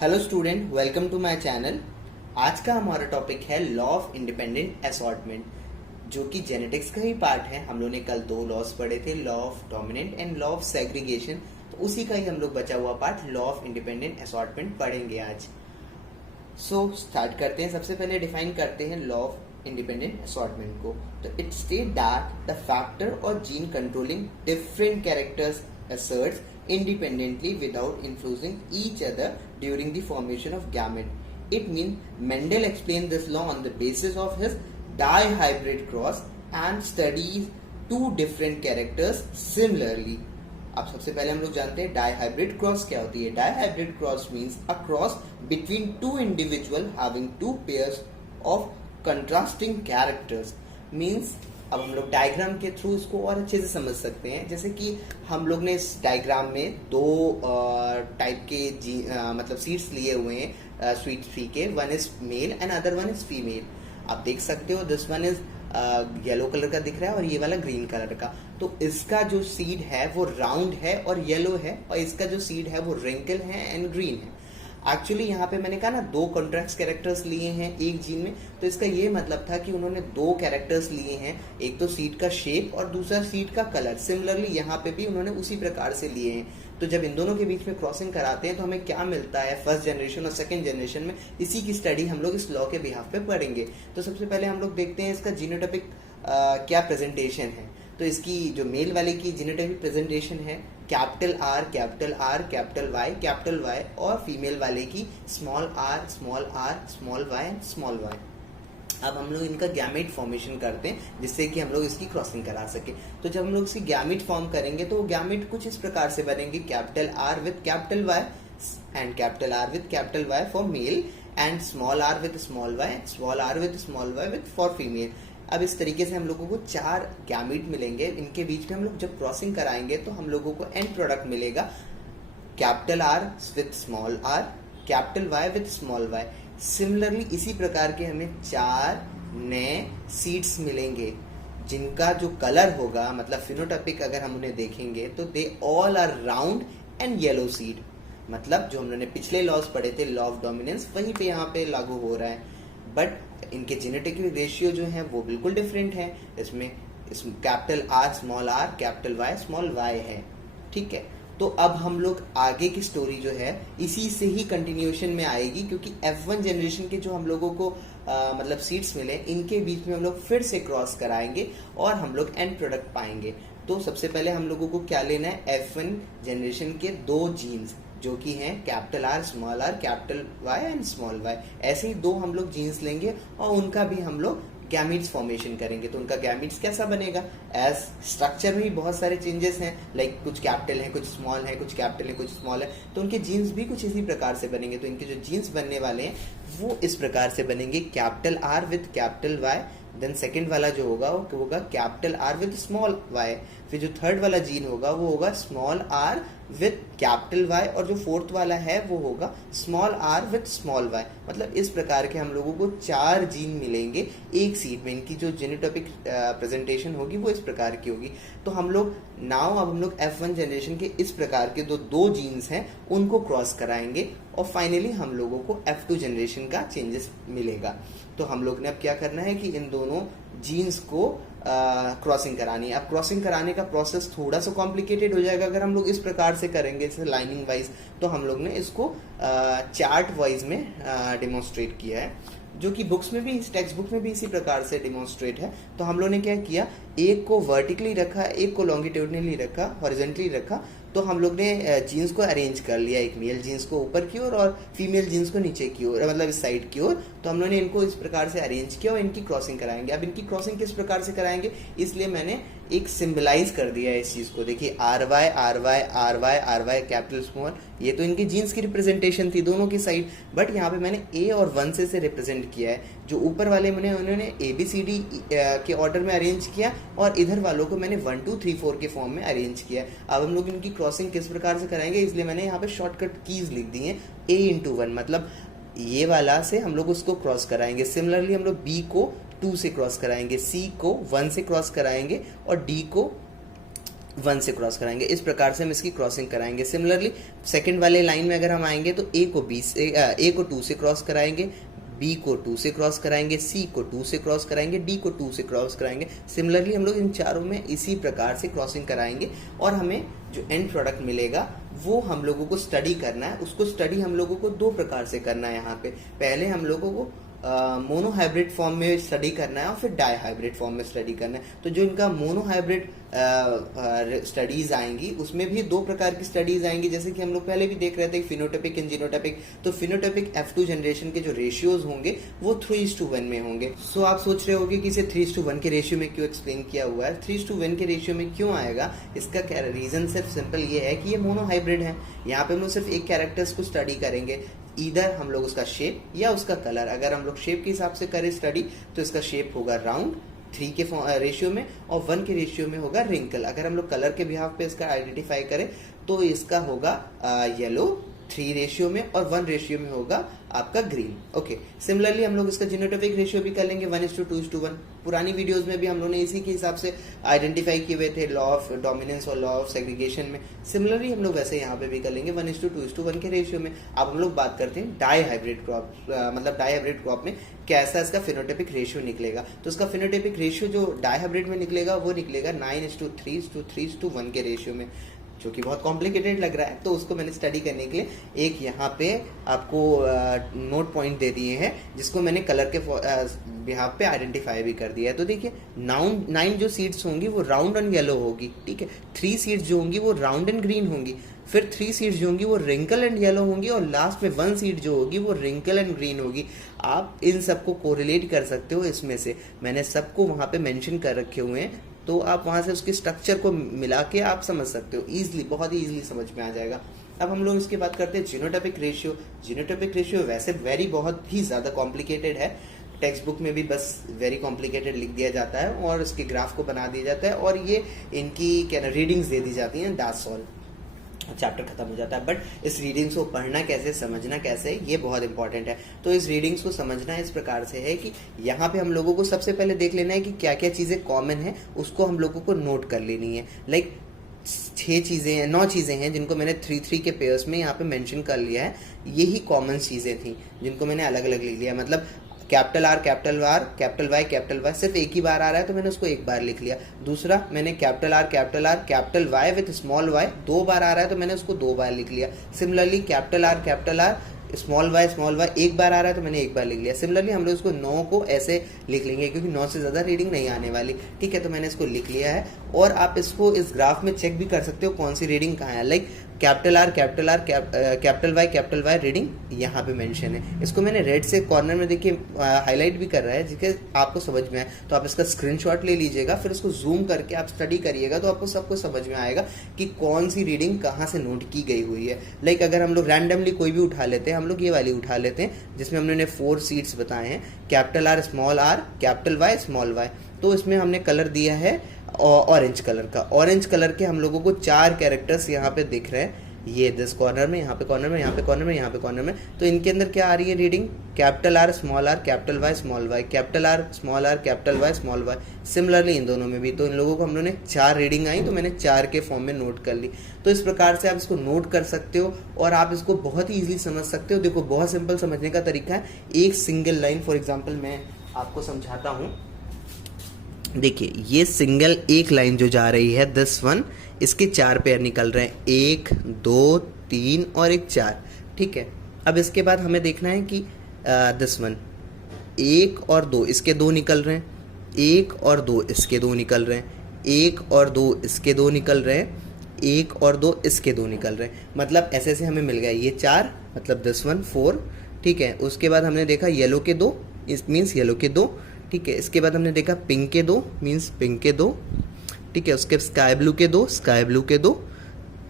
Hello student, welcome to my channel. आज का हमारा टॉपिक है लॉ ऑफ इंडिपेंडेंट असॉर्टमेंट, जो कि जेनेटिक्स का ही पार्ट है। हम लोग ने कल दो लॉस पढ़े थे, law of dominant and law of segregation. तो उसी का ही हम लोग बचा हुआ part law of independent assortment पढ़ेंगे आज। स्टार्ट करते हैं। सबसे पहले डिफाइन करते हैं लॉ ऑफ इंडिपेंडेंट असॉर्टमेंट को। तो it state that the factor or gene controlling different characters asserts independently without influencing each other during the formation of gamete. It means Mendel explained this law on the basis of his dihybrid cross and studies two different characters similarly. अब सबसे पहले हम लोग जानते हैं dihybrid cross क्या होती है। Dihybrid cross means a cross between two individual having two pairs of contrasting characters. Means अब हम लोग डायग्राम के थ्रू इसको और अच्छे से समझ सकते हैं। जैसे कि हम लोग ने इस डायग्राम में दो टाइप के मतलब सीड्स लिए हुए हैं स्वीट ट्री के। One is male and other one is female. आप देख सकते हो this one is yellow colour का दिख रहा है और ये वाला ग्रीन कलर का। तो इसका जो सीड है वो राउंड है और येलो है, और इसका जो सीड है वो रिंकल है एंड ग्रीन है। एक्चुअली यहाँ पे मैंने कहा ना दो कॉन्ट्रैक्ट कैरेक्टर्स लिए हैं एक जीन में, तो इसका ये मतलब था कि उन्होंने दो कैरेक्टर्स लिए हैं, एक तो सीड का शेप और दूसरा सीड का कलर। सिमिलरली यहाँ पे भी उन्होंने उसी प्रकार से लिए हैं। तो जब इन दोनों के बीच में क्रॉसिंग कराते हैं तो हमें क्या मिलता है फर्स्ट जनरेशन और सेकंड जनरेशन में, इसी की स्टडी हम लोग इस लॉ के बिहाफ पे पढ़ेंगे। तो सबसे पहले हम लोग देखते हैं इसका जीनोटाइपिक क्या प्रेजेंटेशन है। तो इसकी जो मेल वाले की जीनोटाइपिक प्रेजेंटेशन है capital R capital R capital Y, और फीमेल वाले की small R small Y small Y. अब हम लोग इनका गैमेट फॉर्मेशन करते हैं जिससे कि हम लोग इसकी क्रॉसिंग करा सके। तो जब हम लोग इसकी गैमेट फॉर्म करेंगे तो वो गैमेट कुछ इस प्रकार से बनेंगे, capital R with capital Y and capital R with capital Y for male and small R with small Y with for female. अब इस तरीके से हम लोगों को चार गैमेट मिलेंगे। इनके बीच में हम लोग जब क्रॉसिंग कराएंगे तो हम लोगों को एंड प्रोडक्ट मिलेगा capital R with small R, capital Y with small Y. Similarly इसी प्रकार के हमें चार नए सीड्स मिलेंगे जिनका जो कलर होगा, मतलब फिनोटाइपिक अगर हम उन्हें देखेंगे तो they all are round and yellow seed. मतलब जो हम लोगों ने पिछले लॉस पढ़े थे लॉ ऑफ डोमिनेंस, वहीं पे यहाँ पे लागू हो रहा है। बट इनके जेनेटिक रेशियो जो है वो बिल्कुल डिफरेंट है। इसमें capital R capital Y small Y है। ठीक है, तो अब हम लोग आगे की स्टोरी जो है इसी से ही कंटिन्यूएशन में आएगी, क्योंकि F1 जनरेशन के जो हम लोगों को मतलब सीड्स मिले इनके बीच में हम लोग फिर से क्रॉस कराएंगे और हम लोग एंड प्रोडक्ट पाएंगे। तो सबसे पहले हम लोगों को क्या लेना है, F1 जनरेशन के दो जीन्स जो कि हैं capital R capital Y and small Y. ऐसे ही दो हम लोग जीन्स लेंगे और उनका भी हम लोग गैमीट्स फॉर्मेशन करेंगे। तो उनका गैमीट्स कैसा बनेगा, एज स्ट्रक्चर में भी बहुत सारे चेंजेस हैं, लाइक कुछ कैपिटल हैं कुछ स्मॉल हैं, कुछ कैपिटल है कुछ स्मॉल है, तो उनके जीन्स भी कुछ इसी प्रकार से बनेंगे। तो इनके जो जीन्स बनने वाले हैं वो इस प्रकार से बनेंगे, capital R with capital Y, then second वाला जो होगा वो होगा capital R with small Y, फिर जो थर्ड वाला जीन होगा वो होगा small R with capital Y, और जो फोर्थ वाला है वो होगा small R with small Y. मतलब इस प्रकार के हम लोगों को चार जीन मिलेंगे एक सीड में। इनकी जो जीनोटाइपिक प्रेजेंटेशन होगी वो इस प्रकार की होगी। तो हम लोग अब हम लोग F1 जनरेशन के इस प्रकार के दो जीन्स हैं उनको क्रॉस कराएंगे और फाइनली हम लोगों को F2 जनरेशन का चेंजेस मिलेगा। तो हम लोग ने अब क्या करना है कि इन दोनों जीन्स को क्रॉसिंग करानी है। अब क्रॉसिंग कराने का प्रोसेस थोड़ा सा कॉम्प्लिकेटेड हो जाएगा अगर हम लोग इस प्रकार से करेंगे, जैसे लाइनिंग वाइज। तो हम लोग ने इसको चार्ट वाइज में डेमोन्स्ट्रेट किया है, जो कि बुक्स में भी, इस टेक्स्ट बुक में भी इसी प्रकार से डेमोन्स्ट्रेट है। तो हम लोग ने क्या किया, एक को वर्टिकली रखा, एक को लॉन्गिट्यूडनली रखा, हॉरिजॉन्टली रखा। तो हम लोग ने जीन्स को अरेंज कर लिया, एक मेल जीन्स को ऊपर की ओर और फीमेल जीन्स को नीचे की ओर, मतलब इस साइड की ओर। तो हम लोग ने इनको इस प्रकार से अरेंज किया और इनकी क्रॉसिंग कराएंगे। अब इनकी क्रॉसिंग किस प्रकार से कराएंगे, इसलिए मैंने एक सिंबलाइज कर दिया है इस चीज को। देखिए आर वाई कैपिटल स्मॉल, ये तो इनकी जीन्स की रिप्रेजेंटेशन थी दोनों की साइड। बट यहाँ पे मैंने ए और 1 से रिप्रेजेंट किया है। जो ऊपर वाले उन्होंने ABCD के ऑर्डर में अरेंज किया और इधर वालों को मैंने 1 2 3 4 के फॉर्म में अरेंज किया। अब हम लोग इनकी क्रॉसिंग किस प्रकार से कराएंगे, इसलिए मैंने यहाँ पे शॉर्टकट कीज लिख दी हैं A×1, मतलब ये वाला से हम लोग उसको क्रॉस कराएंगे। सिमिलरली हम लोग B को 2 से क्रॉस कराएंगे, C को 1 से क्रॉस कराएंगे और D को 1 से क्रॉस कराएंगे। इस प्रकार से हम इसकी क्रॉसिंग कराएंगे। सिमिलरली सेकंड वाले लाइन में अगर हम आएंगे तो ए को 2 से क्रॉस कराएंगे, बी को 2 से क्रॉस कराएंगे, सी को 2 से क्रॉस कराएंगे, डी को 2 से क्रॉस कराएंगे। सिमिलरली हम लोग इन चारों में इसी प्रकार से क्रॉसिंग कराएंगे और हमें जो एंड प्रोडक्ट मिलेगा वो हम लोगों को स्टडी करना है। उसको स्टडी हम लोगों को 2 प्रकार से करना है। यहाँ पे पहले हम लोगों को मोनो हाइब्रिड फॉर्म में स्टडी करना है और फिर डाई हाइब्रिड फॉर्म में स्टडी करना है। तो जो इनका मोनो हाइब्रिड स्टडीज आएंगी उसमें भी 2 प्रकार की स्टडीज आएंगी, जैसे कि हम लोग पहले भी देख रहे थे फिनोटाइपिक एंड जीनोटाइपिक। तो फिनोटाइपिक F2 जनरेशन के जो रेशियोज होंगे वो 3:1 में होंगे। सो आप सोच रहे होंगे कि इसे 3:1 के रेशियो में क्यों एक्सप्लेन किया हुआ है, 3:1 के रेशियो में क्यों आएगा। इसका रीजन सिर्फ सिंपल ये है कि ये मोनो हाइब्रिड है। यहाँ पे हम लोग सिर्फ एक कैरेक्टर्स को स्टडी करेंगे, इधर हम लोग उसका शेप या उसका कलर। अगर हम लोग शेप के हिसाब से करें स्टडी तो इसका शेप होगा राउंड 3 के रेशियो में और 1 के रेशियो में होगा रिंकल। अगर हम लोग कलर के बिहाफ पे इसका आइडेंटिफाई करें तो इसका होगा येलो 3 रेशियो में और 1 रेशियो में होगा आपका ग्रीन। ओके, सिमिलरली हम लोग इसका जीनोटाइपिक रेशियो भी कर लेंगे 1:2:1। पुरानी वीडियोस में भी हम लोग ने इसी के हिसाब से आइडेंटिफाई किए हुए थे लॉ ऑफ डोमिनेंस और लॉ ऑफ सेग्रीगेशन में। सिमिलरली हम लोग वैसे यहाँ पे भी कर लेंगे 1:2:1 के रेशियो में। अब हम लोग बात करते हैं डाई हाइब्रिड क्रॉप, मतलब डाई हाइब्रिड क्रॉप में कैसा इसका फिनोटाइपिक रेशियो निकलेगा। तो इसका फिनोटाइपिक रेशियो जो डाई हाइब्रिड में निकलेगा वो निकलेगा 9:3:3:1 के रेशियो में, जो कि बहुत कॉम्प्लिकेटेड लग रहा है। तो उसको मैंने स्टडी करने के लिए एक यहाँ पे आपको नोट पॉइंट दे दिए हैं जिसको मैंने कलर के बिहाफ पे आइडेंटिफाई भी कर दिया है। तो देखिए 9 जो सीड्स होंगी वो राउंड एंड येलो होगी, ठीक है। 3 सीड्स जो होंगी वो राउंड एंड ग्रीन होंगी, फिर 3 सीड्स जो होंगी वो रिंकल एंड येलो होंगी और लास्ट में 1 सीड जो होगी वो रिंकल एंड ग्रीन होगी। आप इन सबको कोरिलेट कर सकते हो, इसमें से मैंने सबको वहाँ पे मेंशन कर रखे हुए हैं। तो आप वहाँ से उसके स्ट्रक्चर को मिला के आप समझ सकते हो इजीली, बहुत ही इजीली समझ में आ जाएगा। अब हम लोग इसकी बात करते हैं जीनोटाइपिक रेशियो। जीनोटाइपिक रेशियो वैसे बहुत ही ज़्यादा कॉम्प्लिकेटेड है। टेक्स्ट बुक में भी बस वेरी कॉम्प्लिकेटेड लिख दिया जाता है और इसके ग्राफ को बना दिया जाता है और ये इनकी क्या ना रीडिंग्स दे दी जाती हैं, दैट्स ऑल, चैप्टर खत्म हो जाता है। बट इस रीडिंग्स को पढ़ना कैसे, समझना कैसे, ये बहुत इंपॉर्टेंट है। तो इस रीडिंग्स को समझना इस प्रकार से है कि यहाँ पे हम लोगों को सबसे पहले देख लेना है कि क्या क्या चीज़ें कॉमन है, उसको हम लोगों को नोट कर लेनी है। लाइक 9 चीज़ें हैं जिनको मैंने 3-3 के पेयर्स में यहाँ पे मेंशन कर लिया है। यही कॉमन चीज़ें थी जिनको मैंने अलग अलग लिख लिया। मतलब कैपिटल आर, कैपिटल वाई सिर्फ एक ही बार आ रहा है तो मैंने उसको एक बार लिख लिया। दूसरा मैंने capital R, capital Y with small Y 2 बार आ रहा है तो मैंने उसको 2 बार लिख लिया। Similarly capital R small Y एक बार आ रहा है तो मैंने एक बार लिख लिया। सिमिलरली हम लोग इसको 9 को ऐसे लिख लेंगे क्योंकि 9 से ज़्यादा रीडिंग नहीं आने वाली, ठीक है। तो मैंने इसको लिख लिया है और आप इसको इस ग्राफ में चेक भी कर सकते हो कौन सी रीडिंग कहाँ है। Like capital R capital Y reading यहाँ पे मेंशन है। इसको मैंने रेड से कॉर्नर में देखिए हाईलाइट भी कर रहा है जिसके आपको समझ में आए। तो आप इसका स्क्रीनशॉट ले लीजिएगा, फिर उसको जूम करके आप स्टडी करिएगा तो आपको सब कुछ समझ में आएगा कि कौन सी रीडिंग कहाँ से नोट की गई हुई है। लाइक अगर हम लोग रैंडमली कोई भी उठा लेते हैं, हम लोग ये वाली उठा लेते हैं जिसमें हमने 4 सीड्स बताए हैं, capital R capital Y small Y. तो इसमें हमने कलर दिया है ऑरेंज कलर का। ऑरेंज कलर के हम लोगों को 4 कैरेक्टर्स यहाँ पे दिख रहे हैं, ये दिस कॉर्नर में, यहाँ पे कॉर्नर में, यहाँ पे कॉर्नर में, यहाँ पे कॉर्नर में। तो इनके अंदर क्या आ रही है reading, capital R capital Y small Y, capital R capital Y small Y. Similarly इन दोनों में भी, तो इन लोगों को हम लोगों ने 4 रीडिंग आई तो मैंने 4 के फॉर्म में नोट कर ली। तो इस प्रकार से आप इसको नोट कर सकते हो और आप इसको बहुत ही ईजिली समझ सकते हो। देखो बहुत सिंपल समझने का तरीका है, एक सिंगल लाइन फॉर एग्जाम्पल मैं आपको समझाता हूँ। देखिए ये सिंगल एक लाइन जो जा रही है दिस वन, इसके 4 पेयर निकल रहे हैं, 1 2 3 और एक 4, ठीक है। अब इसके बाद हमें देखना है कि दिस वन 1 और 2 इसके 2 निकल रहे हैं, 1 और 2 इसके 2 निकल रहे हैं, 1 और 2 इसके 2 निकल रहे हैं, 1 और 2 इसके 2 निकल रहे हैं। मतलब ऐसे ऐसे हमें मिल गया ये 4, मतलब दिस वन 4, ठीक है। उसके बाद हमने देखा येलो के 2, इस मीन्स येलो के 2, ठीक है। इसके बाद हमने देखा पिंक के 2 मीन्स पिंक के 2, ठीक है। उसके स्काई ब्लू के 2 स्काई ब्लू के 2,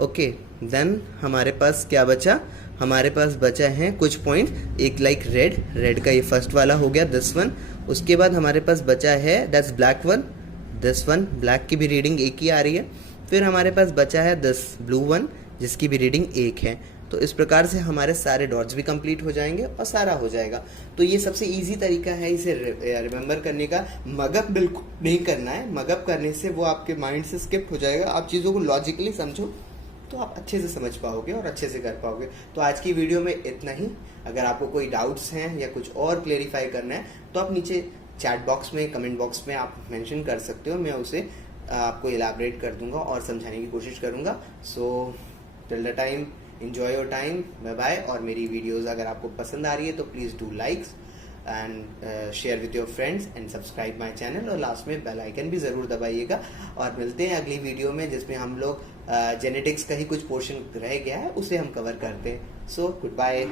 ओके। देन हमारे पास क्या बचा, हमारे पास बचा है कुछ पॉइंट, एक लाइक रेड का ये फर्स्ट वाला हो गया दिस वन। उसके बाद हमारे पास बचा है that's black one, this one black की भी रीडिंग 1 ही आ रही है। फिर हमारे पास बचा है दिस ब्लू वन जिसकी भी रीडिंग 1 है। तो इस प्रकार से हमारे सारे डॉट्स भी कंप्लीट हो जाएंगे और सारा हो जाएगा। तो ये सबसे इजी तरीका है इसे रिमेंबर करने का। मगअप बिल्कुल नहीं करना है, मगअप करने से वो आपके माइंड से स्किप हो जाएगा। आप चीज़ों को लॉजिकली समझो तो आप अच्छे से समझ पाओगे और अच्छे से कर पाओगे। तो आज की वीडियो में इतना ही। अगर आपको कोई डाउट्स हैं या कुछ और क्लेरिफाई करना है तो आप नीचे चैट बॉक्स में, कमेंट बॉक्स में आप मेंशन कर सकते हो, मैं उसे आपको इलाबरेट कर दूंगा और समझाने की कोशिश करूंगा। So till the time, enjoy your time, bye bye. और मेरी वीडियोस अगर आपको पसंद आ रही है तो please do likes and share with your friends and subscribe my channel, और लास्ट में बेल आइकन भी ज़रूर दबाइएगा। और मिलते हैं अगली वीडियो में जिसमें हम लोग जेनेटिक्स का ही कुछ पोर्शन रह गया है उसे हम कवर करते हैं। So good bye.